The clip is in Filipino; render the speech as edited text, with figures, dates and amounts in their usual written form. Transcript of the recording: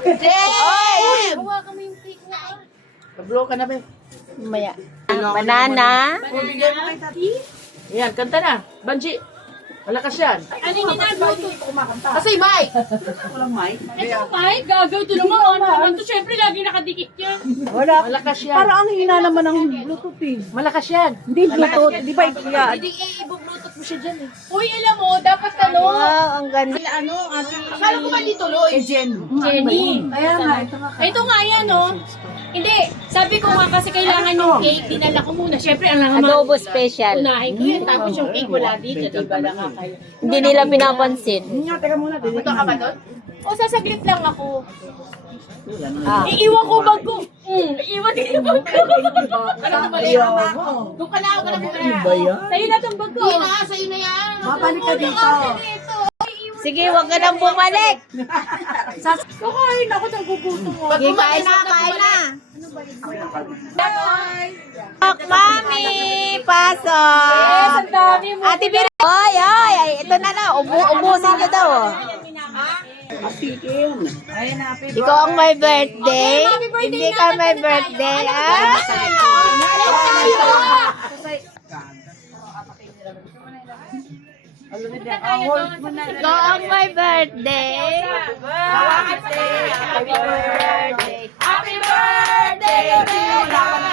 Jem! Hawakan mo yung cake mo. Pablo ka na ba? Maya. Banana. Bigyan mo kay Tati. Yan, kanta na. Banji. Malakas yan. Ano yung ginagawa? Kasi Mike. Ito, Mike, gagaw to naman. Ano naman to? Siyempre, lagi nakadikit yan. Wala. Malakas yan. Parang ang hina naman ng Bluetooth eh. Malakas yan. Hindi Bluetooth. Di ba yan? Hindi i-bluetooth mo siya dyan eh. Uy, alam mo, dapat ano? Wow, ang ganda. Akala ko ba di tuloy? Jenny. Kaya nga, ito nga. Ito nga yan, no? Hindi. Sabi ko nga kasi kailangan yung cake. Dinala ko muna. Siyempre, ang lang Adobo special. unahin ko yun. Tapos yung cake wala dito. Diba lang kayo? Hindi nila pinapansin. Teka muna. Ito ka ba doon? O, sasaglit lang ako. Ah. Iiwan ko bag ko. Iiwan din yung bag ko. Ano na mali? Doon ka na ako na bumaya. Sa'yo na itong bag ko. Hindi na, sa'yo na yan. Babalik ka dito. Sige, wag ka nang bumalik. Kakain ako ng gugutom mo. Pag Sige, kumain kain na, ka, kain na. Bye. Mami, Yes, pasok. ang dami mo. Ate Bira. Oy, oy, ay, ito na lang. Ubusin nyo daw. oh. Ikaw ang my birthday. Hindi ka my birthday. Ah. Ikaw ang my birthday. Happy birthday. Happy birthday.